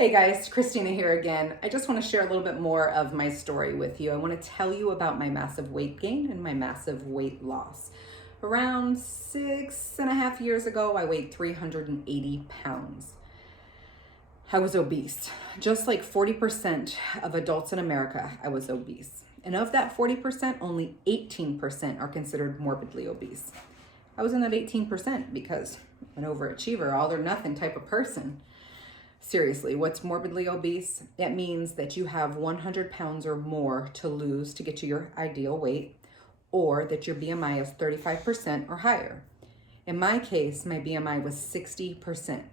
Hey guys, Christina here again. I just want to share a little bit more of my story with you. I want to tell you about my massive weight gain and my massive weight loss. Around 6.5 years ago, I weighed 380 pounds. I was obese. Just like 40% of adults in America, I was obese. And of that 40%, only 18% are considered morbidly obese. I was in that 18% because I'm an overachiever, all or nothing type of person. Seriously, what's morbidly obese? It means that you have 100 pounds or more to lose to get to your ideal weight, or that your BMI is 35% or higher. In my case, my BMI was 60%.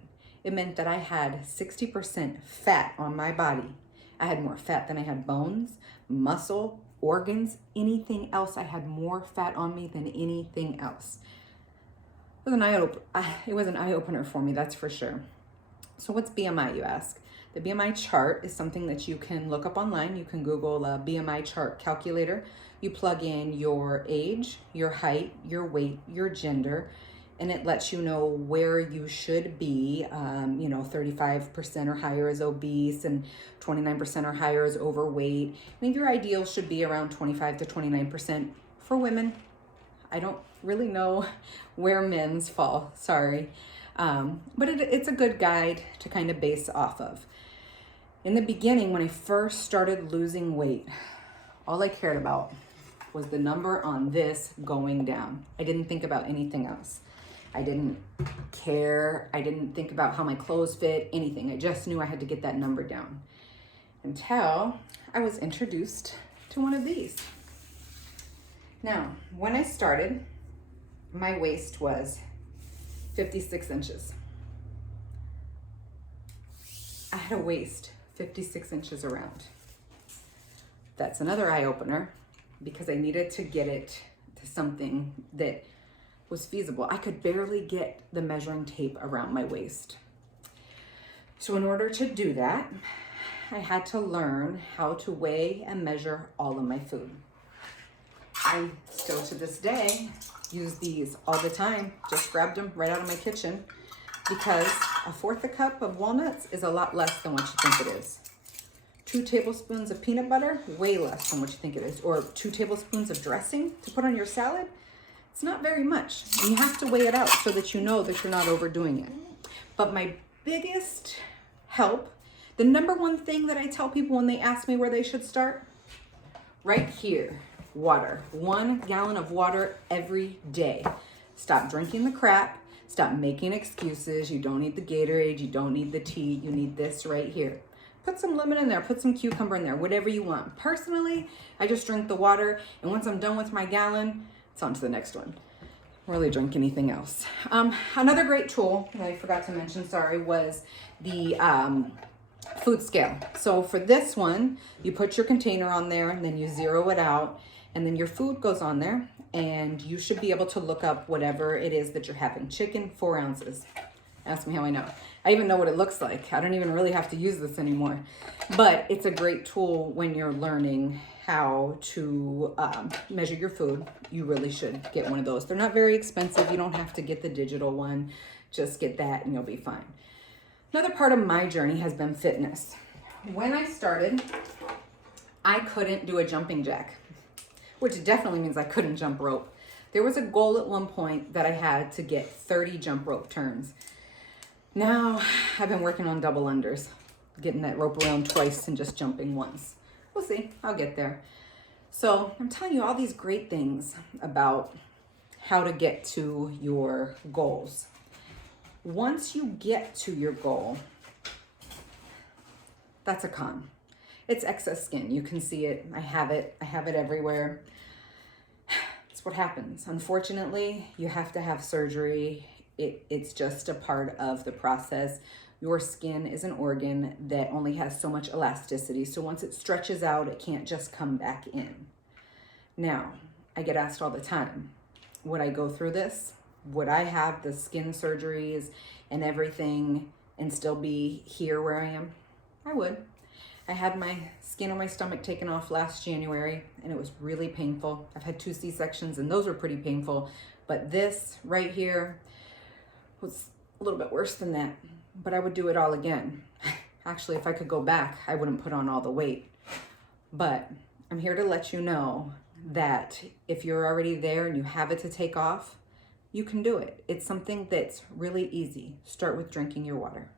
It meant that I had 60% fat on my body. I had more fat than I had bones, muscle, organs, anything else. I had more fat on me than anything else. It was an eye-opener for me, that's for sure. So what's BMI, you ask? The BMI chart is something that you can look up online. You can Google a BMI chart calculator. You plug in your age, your height, your weight, your gender, and it lets you know where you should be. 35% or higher is obese and 29% or higher is overweight. I think your ideal should be around 25 to 29% for women. I don't really know where men's fall, sorry. But it's a good guide to kind of base off of. In the beginning, when I first started losing weight, all I cared about was the number on this going down. I didn't think about anything else. I didn't care. I didn't think about how my clothes fit, anything. I just knew I had to get that number down until I was introduced to one of these. Now, when I started, my waist was 56 inches. I had a waist 56 inches around. That's another eye opener because I needed to get it to something that was feasible. I could barely get the measuring tape around my waist. So in order to do that, I had to learn how to weigh and measure all of my food. I still to this day use these all the time. Just grabbed them right out of my kitchen because a fourth a cup of walnuts is a lot less than what you think it is. 2 tablespoons of peanut butter, way less than what you think it is. Or 2 tablespoons of dressing to put on your salad, it's not very much. And you have to weigh it out so that you know that you're not overdoing it. But my biggest help, the number one thing that I tell people when they ask me where they should start, right here. Water. 1 gallon of water every day. Stop drinking the crap. Stop making excuses. You don't need the Gatorade. You don't need the tea. You need this right here. Put some lemon in there. Put some cucumber in there. Whatever you want. Personally, I just drink the water. And once I'm done with my gallon, it's on to the next one. I don't really drink anything else. Another great tool that I forgot to mention, sorry, was the food scale. So for this one, you put your container on there and then you zero it out. And then your food goes on there and you should be able to look up whatever it is that you're having. Chicken, 4 ounces. Ask me how I know. I even know what it looks like. I don't even really have to use this anymore. But it's a great tool when you're learning how to measure your food. You really should get one of those. They're not very expensive. You don't have to get the digital one. Just get that and you'll be fine. Another part of my journey has been fitness. When I started, I couldn't do a jumping jack, which definitely means I couldn't jump rope. There was a goal at one point that I had to get 30 jump rope turns. Now I've been working on double unders, getting that rope around twice and just jumping once. We'll see, I'll get there. So I'm telling you all these great things about how to get to your goals. Once you get to your goal, that's a con. It's excess skin. You can see it. I have it everywhere. It's what happens. Unfortunately, you have to have surgery. It's just a part of the process. Your skin is an organ that only has so much elasticity. So once it stretches out, it can't just come back in. Now, I get asked all the time, would I go through this? Would I have the skin surgeries and everything and still be here where I am? I would. I had my skin on my stomach taken off last January and it was really painful. I've had 2 C-sections and those were pretty painful, but this right here was a little bit worse than that, but I would do it all again. Actually, if I could go back, I wouldn't put on all the weight. But I'm here to let you know that if you're already there and you have it to take off, you can do it. It's something that's really easy. Start with drinking your water.